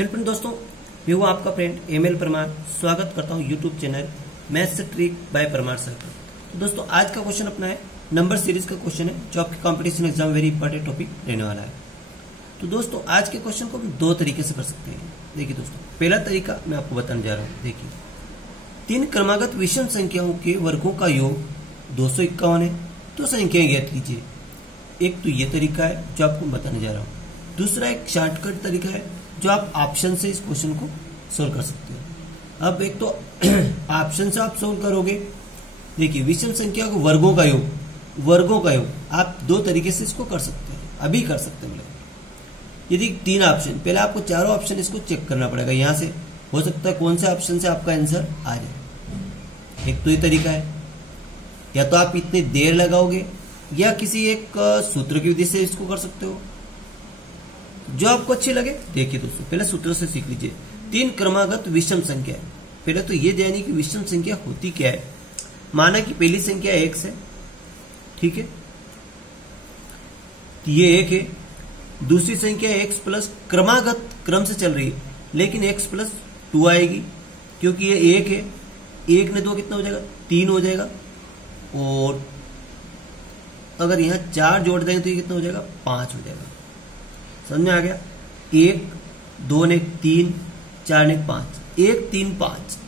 Hello friend दोस्तों, मैं हूँ आपका फ्रेंड एमएल परमार। स्वागत करता हूँ YouTube channel maths trick bye Parmar sir का। तो दोस्तों आज का क्वेश्चन अपना है नंबर सीरीज का क्वेश्चन है जो आपके competition exam very important topic रहने वाला है। तो दोस्तों आज के क्वेश्चन को हम दो तरीके से कर सकते हैं। देखिए दोस्तों, पहला तरीका मैं आपको बताने जा रहा हूँ। देखिए, तीन क्रमागत विषम संख्याओं के वर्गों का योग 251 है तो संख्याएं ज्ञात कीजिए। एक तो ये तरीका है जो आपको बताने जा रहा हूँ। दूसरा एक शॉर्टकट तरीका है जो आप ऑप्शन से इस क्वेश्चन को सोल्व कर सकते हो। अब एक तो ऑप्शन से आप सोल्व करोगे। देखिए, विषम संख्या को वर्गों का योग आप दो तरीके से इसको कर सकते हैं, अभी कर सकते हैं। यदि तीन ऑप्शन, पहले आपको चारों ऑप्शन इसको चेक करना पड़ेगा। यहां से हो सकता है कौन से ऑप्शन से आपका आंसर आ जाए। एक तो ये तरीका है, या तो आप इतनी देर लगाओगे या किसी एक सूत्र की विधि से इसको कर सकते हो, जो आपको अच्छी लगे। देखिए दोस्तों, पहले सूत्र से सीख लीजिए। तीन क्रमागत विषम संख्या है। पहले तो ये जानिए कि विषम संख्या होती क्या है। माना कि पहली संख्या x है, ठीक है, ये 1 है। दूसरी संख्या x प्लस क्रमागत क्रम से चल रही है, लेकिन x प्लस 2 आएगी क्योंकि ये 1 है। 1 ने 2 कितना हो जाएगा, 3 हो जाएगा। और अगर यहां 4 जोड़ देंगे तो ये कितना हो जाएगा, 5 हो जाएगा। समझ में आ गया। 1 2 ने 3, 4 ने 5, 1 3 5।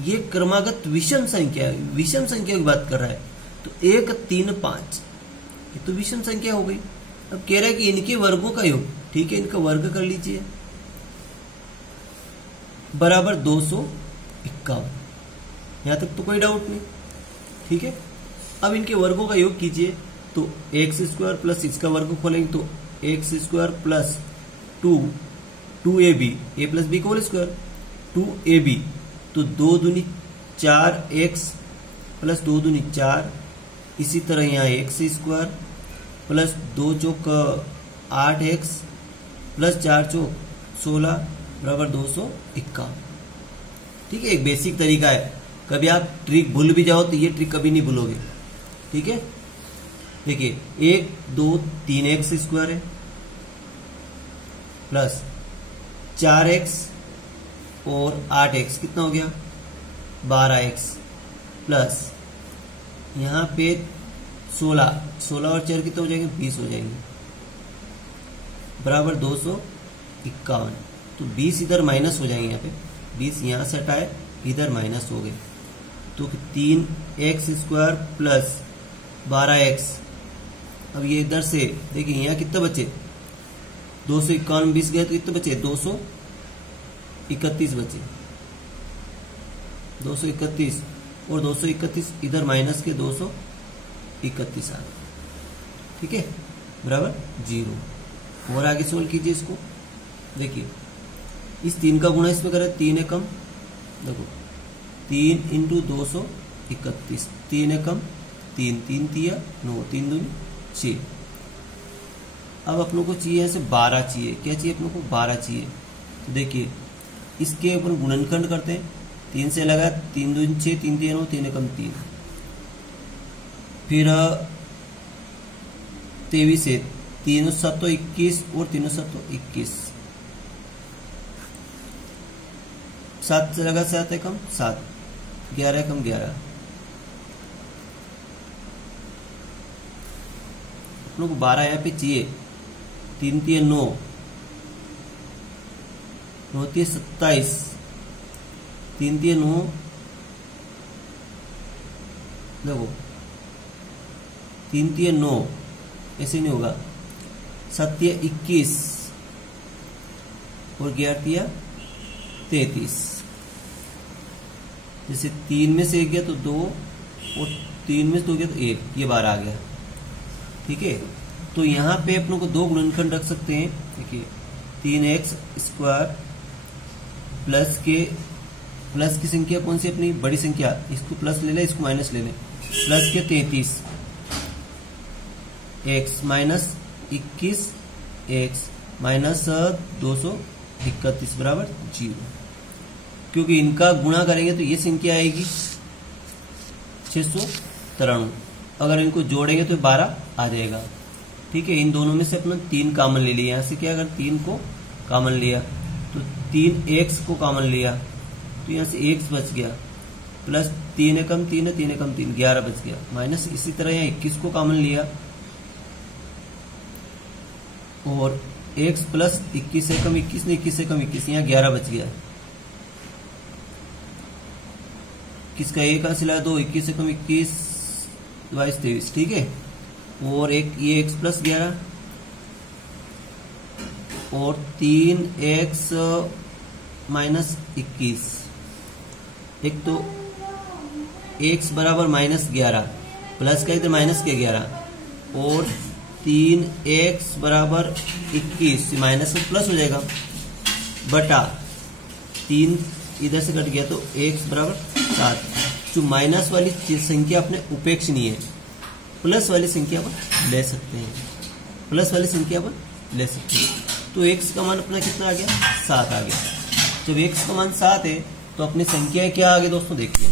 ये क्रमागत विषम संख्या है, विषम संख्या की बात कर रहा है। तो 1 3 5 ये तो विषम संख्या हो गई। अब कह रहा है कि इनके वर्गों का योग, ठीक है, इनका वर्ग कर लीजिए, बराबर 251। यहां तक तो कोई डाउट नहीं, ठीक है। अब इनके वर्गों का योग कीजिए तो एक्स स्क्वायर प्लस इसका वर्ग खोलेंगे तो एक्स स्क्वायर प्लस 2ab, ए प्लस बी का होल स्क्वायर, 2ab। तो 2 दूनी 4x प्लस 2 दूनी 4। इसी तरह यहाँ एक्स स्क्वायर प्लस 2 चौक 8x प्लस 4 चौक 16 बराबर 251। ठीक है, एक बेसिक तरीका है। कभी आप ट्रिक भूल भी जाओ तो ये ट्रिक कभी नहीं भूलोगे, ठीक है। देखिए, 1 2 3 एक्स स्क्वायर है प्लस 4x और 8x कितना हो गया, 12x प्लस यहां पे 16 और 4 कितना हो जाएंगे, 20 हो जाएंगे, बराबर 251। तो 20 इधर माइनस हो जाएंगे, यहाँ पे 20 यहां से हटाए, इधर माइनस हो गए। तो 3x स्क्वायर प्लस 12x। अब ये इधर से देखिए, यहाँ कितना बचे, 251 20 गए तो कितने बचे, 231 बचे। 231 और 231 इधर माइनस के 231 आ गए, ठीक है, बराबर 0। और आगे सोल्व कीजिए इसको। देखिए, इस 3 का गुणा इसमें करें, 3 एकम, देखो 3 इंटू 231, 3 एकम 3, 3 तिया 9, 3 दूनी 6। अब अपनों को चाहिए ऐसे 12 चाहिए। क्या चाहिए अपनों को, 12 चाहिए। तो देखिए, इसके अपन गुणनखंड करते हैं। 3 से लगा 3 दूनी 6, 3 तिया 9, 3 एकम 3। फिर 23 से 3 7 21 और 3 7 21। 7 से लगा 7 एकम 7, 11 एकम 11। अपनों को 12 यहाँ पे चाहिए। 3 तिया 9, 9 तिया 27, 3 तिया 9, देखो 3 तिया 9, ऐसे नहीं होगा, 7 तिया 21 और 11 तिया 33। जैसे 3 में से 1 गया तो 2 और 3 में से 2 गया तो 1, ये 12 आ गया, ठीक है। तो यहाँ पे अपनों को 2 गुणनखंड रख सकते हैं। देखिए, 3x स्क्वायर प्लस की संख्या कौन सी, अपनी बड़ी संख्या, इसको प्लस ले लें, इसको माइनस ले लें, प्लस के 33 x माइनस 21 x माइनस 231 बराबर 0। क्योंकि इनका गुणा करेंगे तो ये संख्या आएगी 693। अगर इनको जोड़ेंगे तो 12 आ जाएगा, ठीक है। इन दोनों में से अपने 3 कॉमन ले लिया। यहाँ से क्या, अगर 3 को कॉमन लिया तो 3x को कॉमन लिया तो यहाँ से x बच गया, प्लस 3 एकम 3 है, 3 एकम 3, 11 बच गया, माइनस इसी तरह यहाँ 21 को कॉमन लिया और x प्लस 21 एकम 21 ने 21 एकम 21, यहाँ 11 बच गया। किसका एक का सिला 2, 21 एकम 21 22 23, ठीक है। और एक ये x प्लस 11 और 3x माइनस 21, एक तो x बराबर माइनस 11, प्लस का इधर माइनस के 11 और 3x बराबर 21, माइनस में प्लस हो जाएगा, बटा 3 इधर से कट गया तो x बराबर 7। जो माइनस वाली संख्या अपने उपेक्षणीय है, प्लस वाली संख्या पर ले सकते हैं, प्लस वाली संख्या पर ले सकते हैं। तो x का मान अपना कितना आ गया, 7 आ गया। जब x का मान 7 है तो अपनी संख्या क्या आ गई दोस्तों, देखिए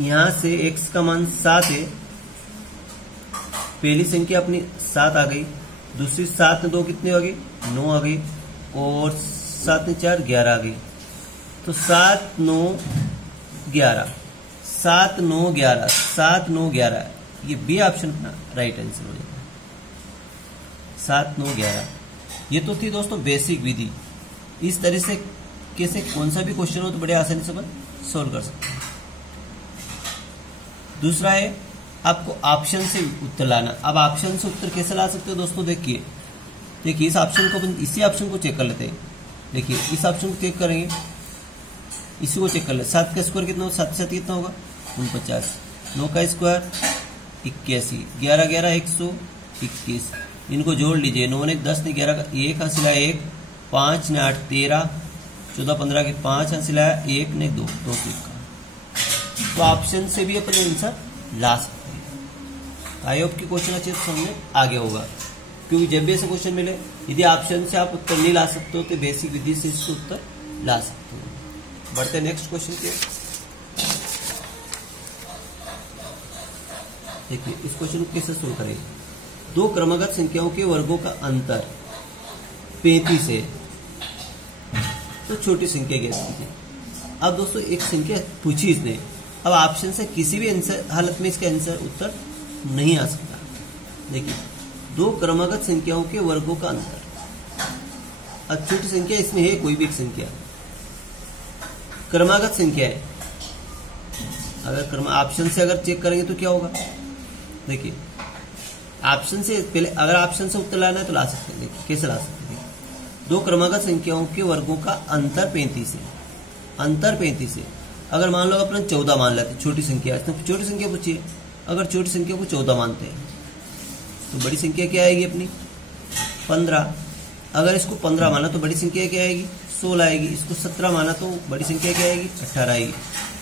यहां से x का मान 7 है, पहली संख्या अपनी 7 आ गई, दूसरी 7 में 2 कितनी आ गई, 9 आ गई, और 7 में 4 11 आ गई। तो 7 9 11, 7 9 11, 7 9 11, ये बी ऑप्शन अपना राइट आंसर हो जाएगा, 7 9 11। ये तो थी दोस्तों बेसिक विधि। इस तरह से कैसे कौन सा भी क्वेश्चन हो तो बड़े आसानी से सॉल्व कर सकते हैं। दूसरा है आपको ऑप्शन से उत्तर लाना। अब ऑप्शन से उत्तर कैसे ला सकते हो दोस्तों, देखिए इस ऑप्शन को, इसी ऑप्शन को चेक कर लेते हैं। देखिए इस ऑप्शन को चेक करेंगे, इसी को चेक कर ले। 7 का स्क्वायर कितना होगा, 7 से कितना होगा 49, 9 का स्क्वायर 81, 11 11 121, इनको जोड़ लीजिए। 9 ने 10 ने 11 का 1 हासिल आया 1, 5 ने 8 13, 14 15 के 5 हासिल आया 1 ने 2 2 का। तो ऑप्शन से भी अपने आंसर ला सकते हैं। आई होप की क्वेश्चन अच्छे से समझ में आगे होगा, क्योंकि जब भी ऐसे क्वेश्चन मिले यदि ऑप्शन से आप उत्तर नहीं ला सकते हो तो बेसिक विधि से इसको उत्तर ला सकते हो। बढ़ते नेक्स्ट क्वेश्चन के। देखिए इस क्वेश्चन को कैसे सोल्व करेंगे। दो क्रमागत संख्याओं के वर्गों का अंतर 35 है तो छोटी संख्या ज्ञात कीजिए। अब दोस्तों एक संख्या पूछी इसने, अब ऑप्शन से किसी भी आंसर हालत में इसका आंसर उत्तर नहीं आ सकता। देखिए दो क्रमागत संख्याओं के वर्गों का अंतर, अब छोटी संख्या इसमें है कोई भी एक संख्या, क्रमागत संख्या है। अगर ऑप्शन से अगर चेक करेंगे तो क्या होगा, देखिए ऑप्शन से पहले अगर ऑप्शन से उत्तर लाना है तो ला सकते हैं। देखिए कैसे ला सकते हैं, दो क्रमागत संख्याओं के वर्गों का अंतर 35 है, अंतर 35 है। अगर मान लो अपना 14 मान लेते, छोटी संख्या है तो छोटी संख्या पूछिए। अगर छोटी संख्या को 14 मानते हैं तो बड़ी संख्या क्या आएगी अपनी 15। अगर इसको 15 माना तो बड़ी संख्या क्या आएगी 16 आएगी। इसको 17 माना तो बड़ी संख्या क्या आएगी 18 आएगी।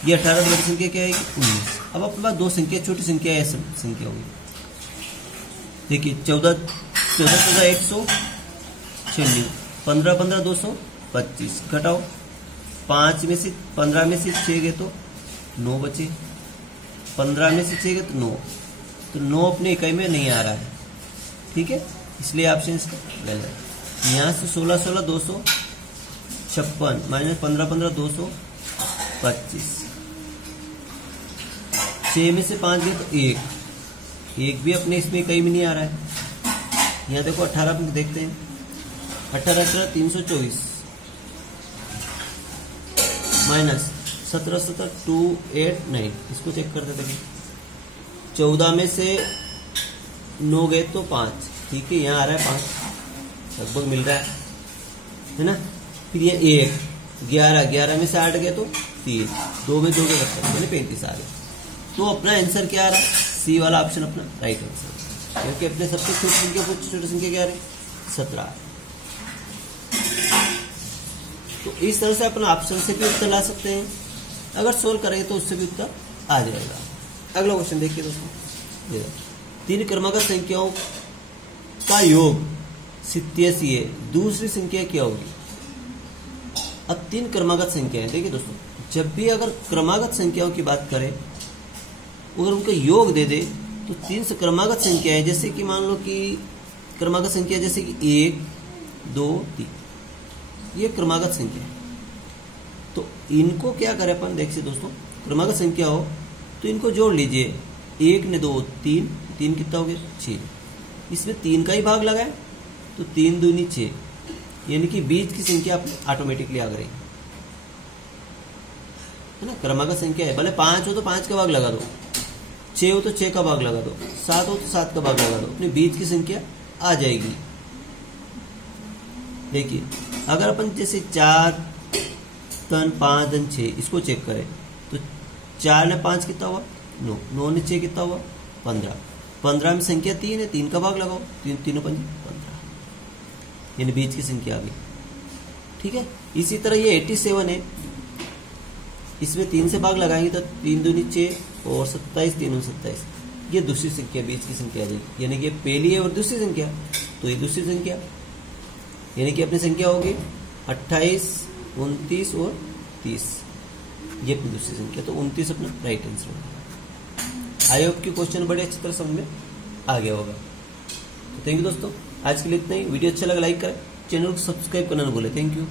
ये 18 तो बड़ी संख्या क्या आएगी 19। अब अपने पास दो संख्या छोटी संख्या है, संख्या होगी। देखिए 14 196, 15 15 225, घटाओ 5 में से 15 में से 6 गए तो 9 बचे, 15 में से 6 गए तो 9, तो 9 अपने इकाई में नहीं आ रहा है, ठीक है, इसलिए ऑप्शन इसका गलत है। यहाँ से 16 16 256 माइनस 15 15 225, 6 में से 5 गए तो 1 भी अपने इसमें इकाई में नहीं आ रहा है। यहाँ देखो 18 में देखते हैं, 18 18 324 माइनस 17 17 289, इसको चेक करते थे। 14 में से 9 गए तो 5, ठीक है, यहाँ आ रहा है 5, लगभग मिल रहा है ना। फिर ये 1 11 में से 8 गए तो 3, 2 में 2 गए मैंने 35 आ गए। तो अपना आंसर क्या आ रहा है, सी वाला ऑप्शन अपना राइट आंसर, क्योंकि अपने सबसे छोटी संख्या छोटी संख्या क्या आ रही है 17। तो इस तरह से अपन ऑप्शन से भी उत्तर ला सकते हैं, अगर सोल्व करेंगे तो उससे भी उत्तर आ जाएगा। अगला क्वेश्चन देखिए दोस्तों, 3 क्रमागत संख्याओं का योग 87 है, दूसरी संख्या क्या होगी। अब 3 क्रमागत संख्या है। देखिए दोस्तों, जब भी अगर क्रमागत संख्याओं की बात करें, अगर उनका योग दे दे तो 3 क्रमागत संख्या है, जैसे कि मान लो कि क्रमागत संख्या जैसे कि 1 2 3, ये क्रमागत संख्या है। तो इनको क्या करें अपन, देखिए दोस्तों, क्रमागत संख्या हो तो इनको जोड़ लीजिए। 1 ने 2 3, 3 कितना हो गया 6, इसमें 3 का ही भाग लगाए तो 3 दूनी 6, यानी कि बीच की संख्या अपने ऑटोमेटिकली आ गई है ना। क्रमागत संख्या है, भले 5 हो तो 5 का भाग लगा दो, 6 हो तो 6 का भाग लगा दो, 7 हो तो 7 का भाग लगा दो, अपने बीच की संख्या आ जाएगी। देखिए अगर अपन जैसे 4 3 5 3 6 इसको चेक करें तो 4 ने 5 कितना हुआ 9, 9 ने 6 कितना हुआ 15, 15 में संख्या 3 है, 3 का भाग लगाओ, 3 3 5 15, यानी बीच की संख्या आ गई। ठीक है, इसी तरह ये 87 है, इसमें 3 से भाग लगाएंगे तो 3 दूनी 6 और 27, 3 27, ये दूसरी संख्या बीच की संख्या आ जाएगी, यानी कि पहली है और दूसरी संख्या, तो ये दूसरी संख्या, यानी कि अपनी संख्या होगी 28, 29 और 30, ये अपनी दूसरी संख्या, तो 29 अपना राइट आंसर होगा। आई होप कि क्वेश्चन बड़े अच्छी तरह समझ में आ गया होगा। तो थैंक यू दोस्तों, आज के लिए इतना ही। वीडियो अच्छा लगा लाइक करें, चैनल को सब्सक्राइब करना न भूलें। Thank you.